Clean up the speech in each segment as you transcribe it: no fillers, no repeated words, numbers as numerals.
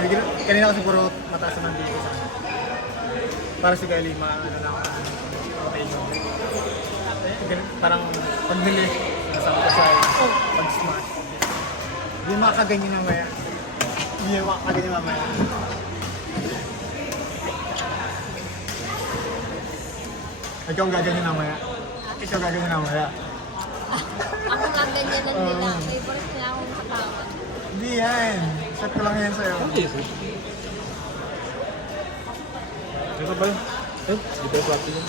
Kanina kasi puro mataas naman dito sa akin. Para si Kylie, ano na ako. Okay yun. Parang pagbili, nasabi ko siya pag-smash. Hindi makakaganyan mamaya. Hindi makakaganyan mamaya. Ikaw ang gaganyan mamaya. Ikaw ang gaganyan mamaya. Ako lang ganyan lang nila. Favorite niya akong katawan. Hindi yan. Set ko lang yan sa'yo. Okay, sir. Ano ba yun? Eh, di ba yung plato yun?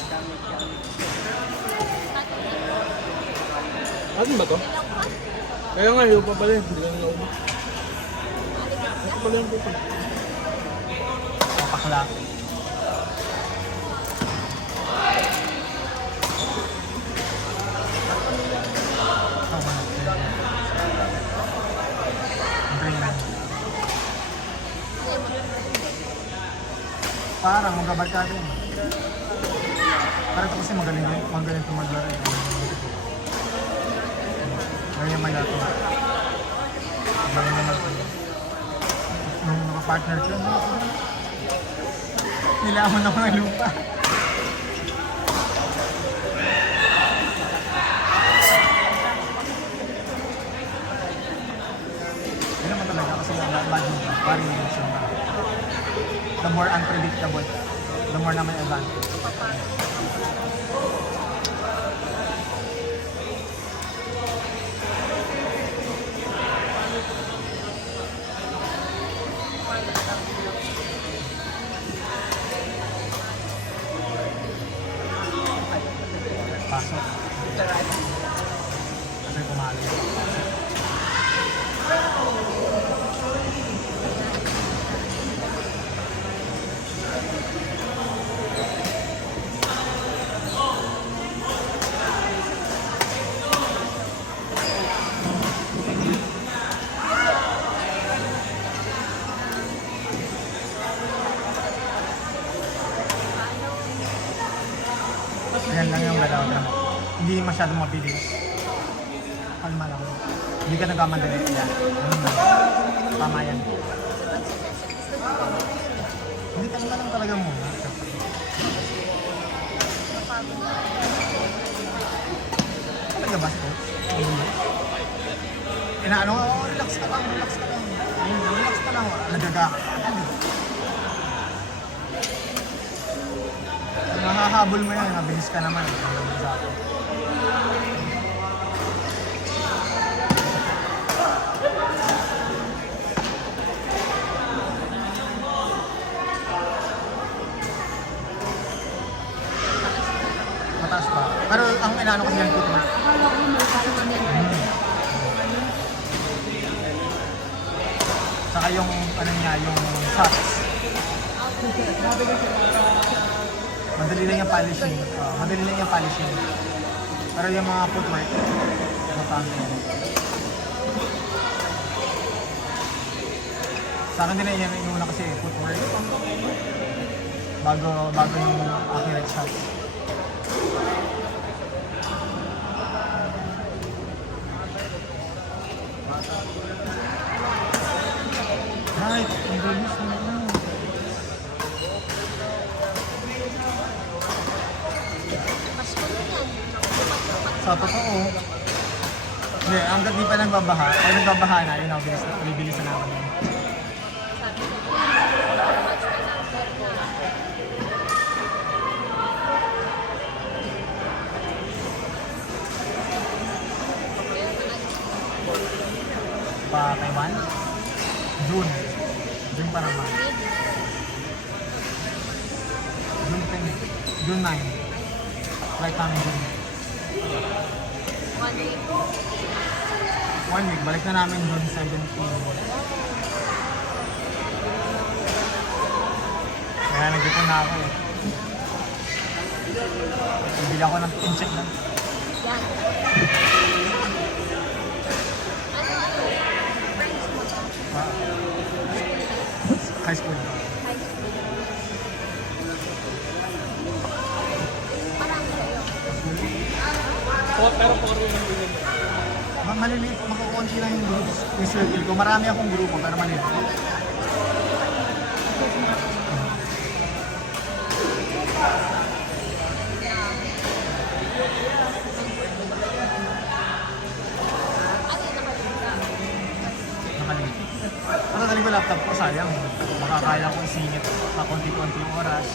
Atin ba to? Kaya nga, yung pa pala yun. Hindi ka nila umot. Ano pala yung pupa? Pakla. Parang magabal ka din. Parang ito kasi magaling ito maglaro. Ganyan may lato. Magaling naman ito. Nung nakapartner ko, nilaman ako ng lupa. Yun naman talaga kasi variation na. The more unpredictable, the more na may advantage. Pasok. Kasi pumalo. Yan lang yung galaw mo. Hindi masyadong mabilis. Kalma lang. Hindi ka nagkamadali. Yan. Tama yan. Hindi kalma lang talaga muna. Talaga ba, coach? Inaano, relax ka lang, relax ka lang. Relax ka lang, nagaga ka. Mahahabol mo yan, mabilis ka naman. Mataas pa. Pero ang inaano kasi yan po ito. Akala ko may parang ganyan. Saka yung, ano niya, yung shots. Madali lang yung polishing. Madali lang yung polishing. Pero yung mga footwork, matami yan. Sa akin din na yan, inuuna kasi footwork. Bago yung accurate shot. Right, ang bilis mo na. Sa totoo. Hindi, hanggat di pa nagbabaha, ay nagbabaha na, yun ang bilis na, bibilis na naman yun. Pa Taiwan? June. June pa naman. June 10. June 9. Flight namin June. 1 week. 1 week, balik na namin June 17. Kaya nag-ipon na ako eh. Bibili ako ng in-check lang. Yan. High school. Pero po rin yung bilhin. Maliliit, makakunti lang yung group. Yung circle ko. Marami akong grupo, pero maliliit. Ano yung nakalimutan? Nakalimutan. Natanggalin ko laptop ko, sayang. Baka kaya ko isingit pa konti-konti yung oras.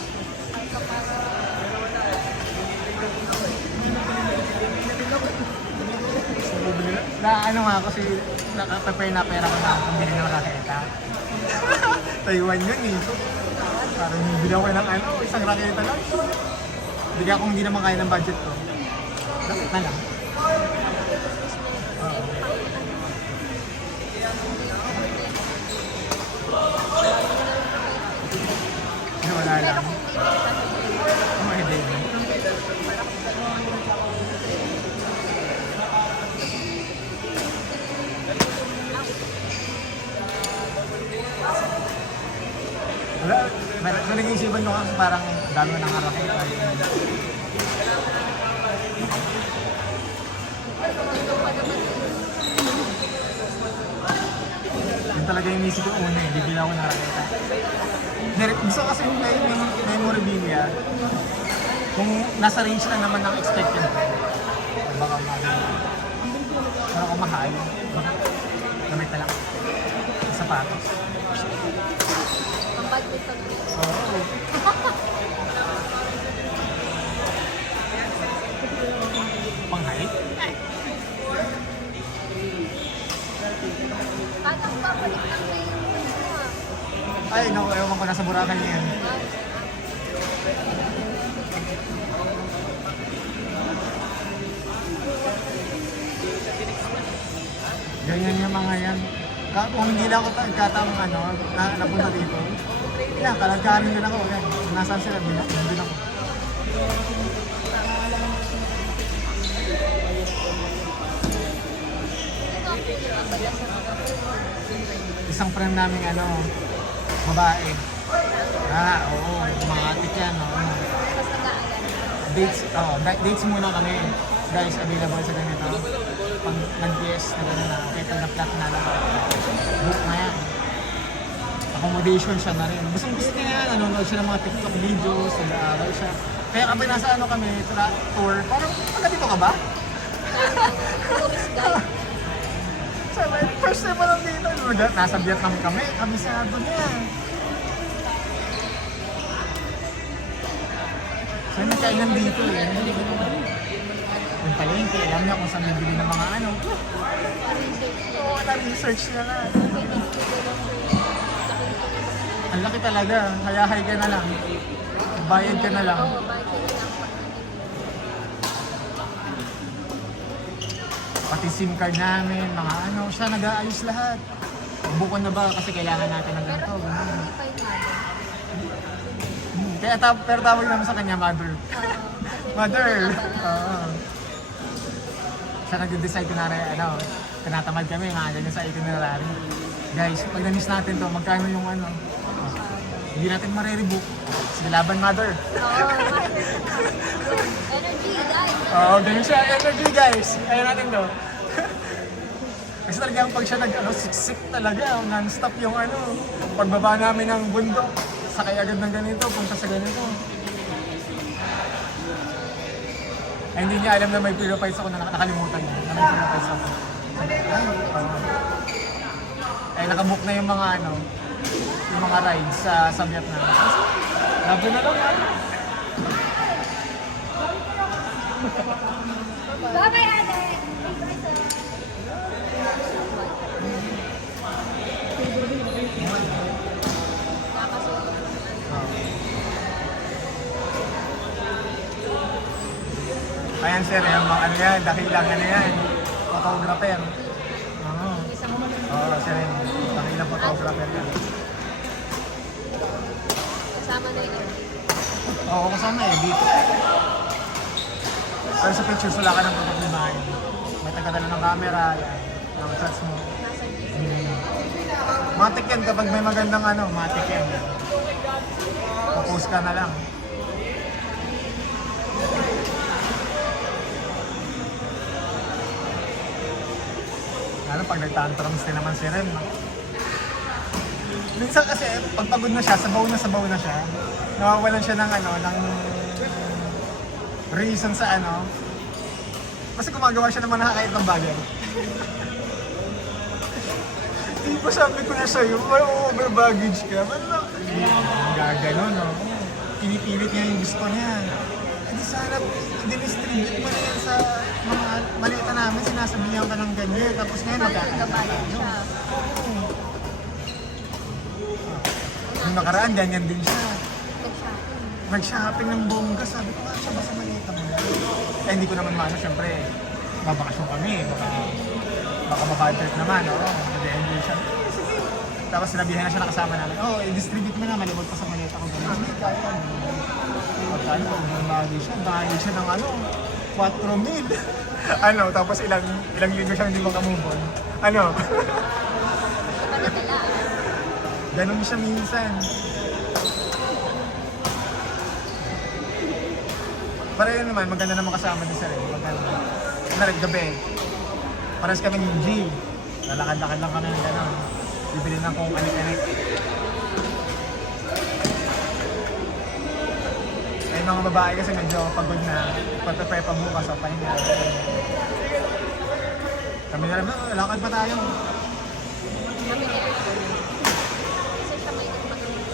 So, bubili na ano nga kasi nakaprepare na pera ko na pambili ng raketa. Taiwan yun eh. Parang bibili ako ng ano, isang raketa lang. Bigyan akong hindi naman kaya ng budget ko. Bakit na lang? Wala Pero lang. kung hindi mo sasabihin, Mga hindi. Wala. May nag-iisipan ko kasi parang dami ng raketa. Yun talaga yung isip ko una eh. Bibili ako ng raketa. Gusto ko kasi yung may memorabilia. Kung nasa range lang naman ng expected ko, baka pero kung mahal, gamit na lang. Sapatos. pang badminton din. Oo. Pang height? Paano ko babalik ng mail mo? Ay, no, ewan ko, nasa Boracay niya yan. Ganyan yung mga yan. Kung hindi na ako katang ano, napunta dito, yan, kalagkarin din ako. Yan. Nasaan sila, din ako. Ito ang pinakabala sa mga Isang friend namin ano, babae. Oo, mga atik yan. Oo. mas nag-aalala. Dates muna kami. Guys, available sa ganito. Pag nag-yes na gano'n na, okay, pag na-flat na lang, book na yan. Accommodation siya na rin. Gusto niya yan, nanonood siya ng mga TikTok videos, nag-aaral siya. Kaya kami nasa ano kami, tour, parang, taga dito ka ba? Tourist guide. Sabi, first time pa lang dito. Nasa Vietnam kami, kabisado niya. So, may kainan dito eh. Yung palengke, alam niya kung saan bibili ng mga ano. Research niya. Oo, na-research niya na. Pwede dito lang Ang laki talaga, kaya high ka na lang. Bayad ka na lang. Oo, bakit yun lang pag Pati SIM card namin, mga ano, siya nag-aayos lahat. Bukon na ba kasi kailangan natin ng ganito. Pero ganun. hindi pa yung mother. Kaya pero tawag naman sa kanya, mother. Mother! Oo. Siya nag-decide kunwari, ano, tinatamad kami, mga ganyan sa itinerary. Guys, pag na-miss natin to, magkano yung ano? Hindi natin mariribook. Sige, laban, mother. Oo, energy, guys. Oo, ganyan siya. Energy, guys. Kaya natin to. Kasi talagang pag siya siksik talaga, non-stop yung ano, pagbaba namin ng bundok, sakay agad ng ganito, punta sa ganito. Ay, hindi niya alam na may purifies ako na nakalimutan niya, na may purifies ako. Ay, nakabook na yung mga ano, yung mga rides sa Vietnam. Labo na lang, Bye-bye, ate. Ayan sir, yung mga ano yan, dakilang ano yan, photographer. Oo. Oo, sir, dakilang photographer yan. Kasama na yun. Oo, kasama eh, dito. Pero sa pictures, wala ka ng problemahin. May tagadala ng camera, yan, ng shots mo. Nasa GC. Matik yan kapag may magandang ano, matik yan. Post ka na lang. Lalo pag nag-tantrums din naman si Ren. No? Minsan kasi, pag pagod na siya, sabaw na siya. Nawawalan siya ng ano, ng reason sa ano. Kasi gumagawa siya naman nakakait ng bagay. Hindi pa sabi ko na sa'yo, over baggage ka. Ba't na? Gaganon, no? Pinipilit niya yung gusto niya. Hindi sana, dinistribute mo na yan sa mga malita namin, sinasabihan ka ng ganyan. Tapos ngayon, Nagbabayad siya. Yung nakaraan, ganyan din siya. Nag-shopping. Nag-shopping ng bongga, sabi ko, siya ba sa malita mo? Eh, hindi ko naman maano, syempre, babakasyon kami, baka mabad trip naman, nag-enjoy siya. Eh, sige. Tapos sinabihan na siya nakasama namin, i-distribute mo na, malimot pa sa malita ko. Hindi, kaya. Pagkano, bumagi siya, dahil siya ng 4,000. Tapos ilang linggo siya hindi makamove on. Panadala. Ganun siya minsan. Para yun naman, maganda naman kasama din sa rin. Maganda. Gabi. Paras kami ni G. Lalakad-lakad lang kami ng gano'n. Bibili ng kung anik-anik. Ay, mga babae kasi medyo pagod na. Pagpe-prepa bukas o pahinga. Kami na rin, lalakad pa tayo. Kami ni Ate. Kasi siya may nagpagawa.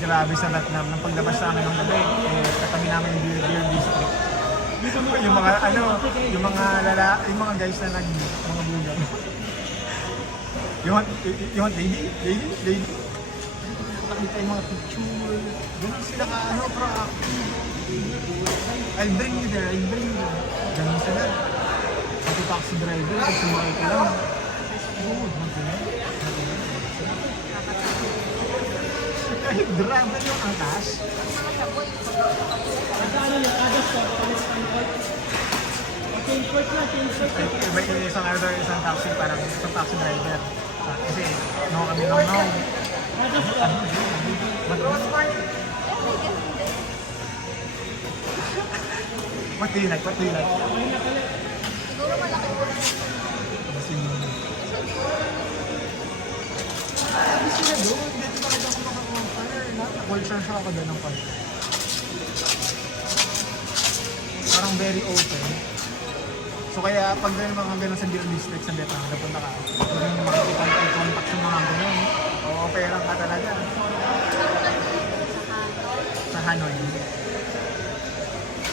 Grabe sa Vietnam, nang paglabas namin ng gabi, katabi namin yung Beer District. Yung mga, yung mga guys na mga bugang. You want lady? Nakita yung mga picture, ganun sila proactive. I'll bring you there. Ganun sila. Pati taxi driver, pag sumakay ka lang. Good, kahit drama yung angkas. Mga saboy. Iba yung isang taxi driver. Kasi kami lang. What do you like? Siguro malaki po lang. Sabi sila doon, dito talaga ako makakompare. Culture shock ako doon ng pag. Parang very open. So kaya pag mga ganun sa Beer District sa Vietnam, napunta ka, huwag yung makikita yung contact sa mga ganun. Oo, perang ka talaga. Sa Hanoi.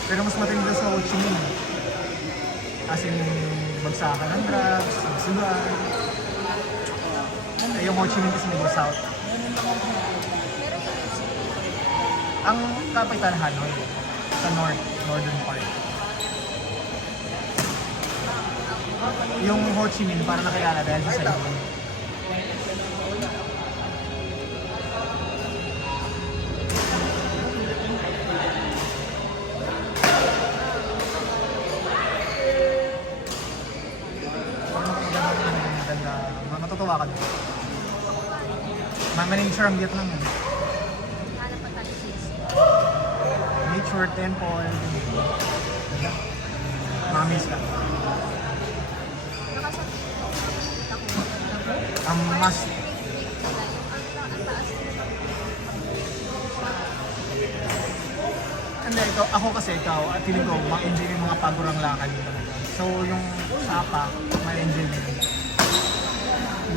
Pero mas matindi daw sa Ho Chi Minh. As in, bagsakan ng drugs, magsugan. Yung Ho Chi Minh kasi medyo south. Ang capital Hanoi, sa northern part. Yung Ho Chi Minh para nakilala dahil sa Saigon. Matutuwa ka doon. Nature ang Vietnam yun. Hanap pa tayo sis. Nature, temple, mamis ka. Ang mas... Hindi, ako kasi at feeling ko, ma-enjoy yung mga pagurang lakad dito. So, yung sapa, ma-enjoy mo yun.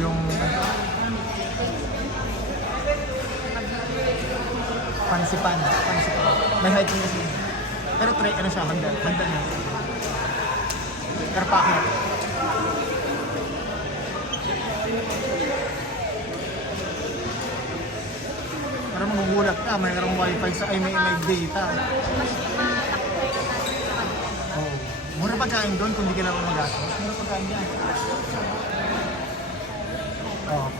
Yung... Pansipan. May hiking kasi. Pero siya, hagdan na. Karpaki. Para magugulat ka, mayroong wifi may data. Oh. Mura pagkain doon kung di ka naman magatos. Mura pagkain dyan. Oh.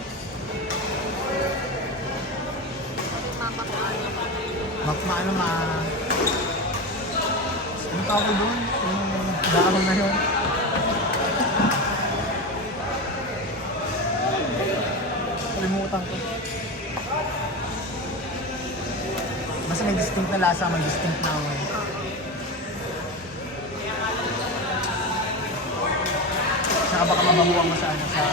Ano tawag ko doon? Yung daaman na yun. Kalimutan ko. Basta may distinct na lasa, may distinct na amoy. Saka baka mabahuan mo sa ano, sa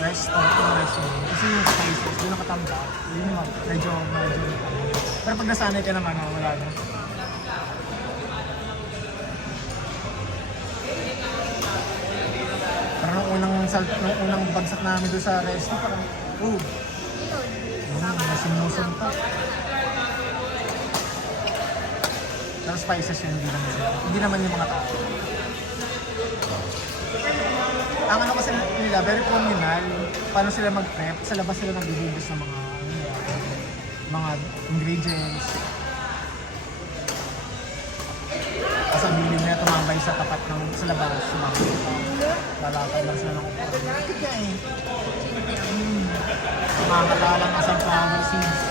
resto, yung resto. Kasi yung spices, yung nakatamba, yun yung medyo. Pero pag nasanay ka naman, wala na. Pero nung unang bagsak namin doon sa resto, parang, nasimusun pa. Pero spices yun, hindi naman yung mga tao. Ang ano kasi nila, very communal. Paano sila mag-prep? Sa labas sila nag-bubus ng mga ingredients. Tapos ang bilhin nila tumambay sa tapat ng sa labas. Lalakad lang sila ng upo. Makakatala lang ng sunflower seeds.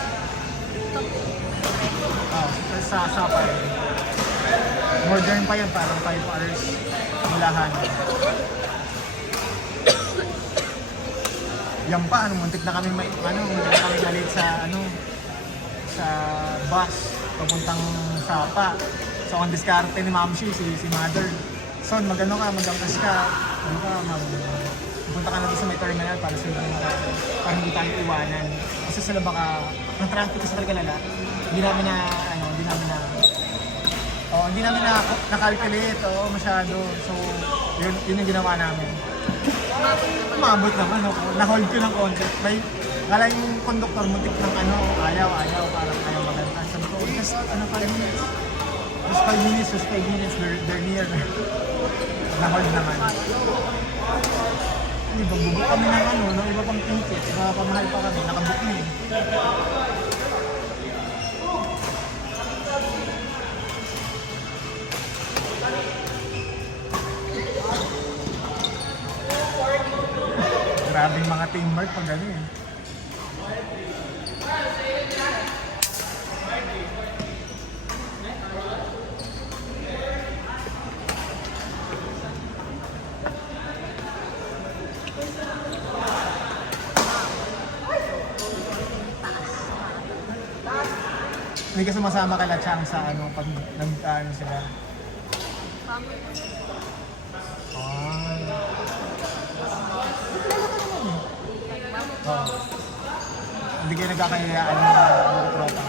Sa sapa. Modern pa yan, parang 5 hours mulahan. Yan pa, muntik na kami malit sa bus papuntang Sapa. So ang diskarte ni Ma'am Shi, si Mother. Son, mag-angkas ka. Punta ka na doon sa may terminal para hindi tayo iwanan. Kasi sila baka, ang traffic kasi talaga lala. Hindi namin na-calculate, masyado. So, yun yung ginawa namin. Umabot naman ako. Na-hold ko ng konti. Kala yung conductor, muntik ng ayaw, parang ayaw maganda. Sabi ko, just 5 minutes. Just 5 minutes, they're near. Na-hold naman. Hindi ba, bubuk kami ng iba pang ticket. Pamahal pa kami, nakabook na eh. Grabing mga teamwork pag gano'n eh. Hindi ka sumasama kala Chang sa pag nag-ano sila. Hindi kayo nagkakayaan ng mga tropa.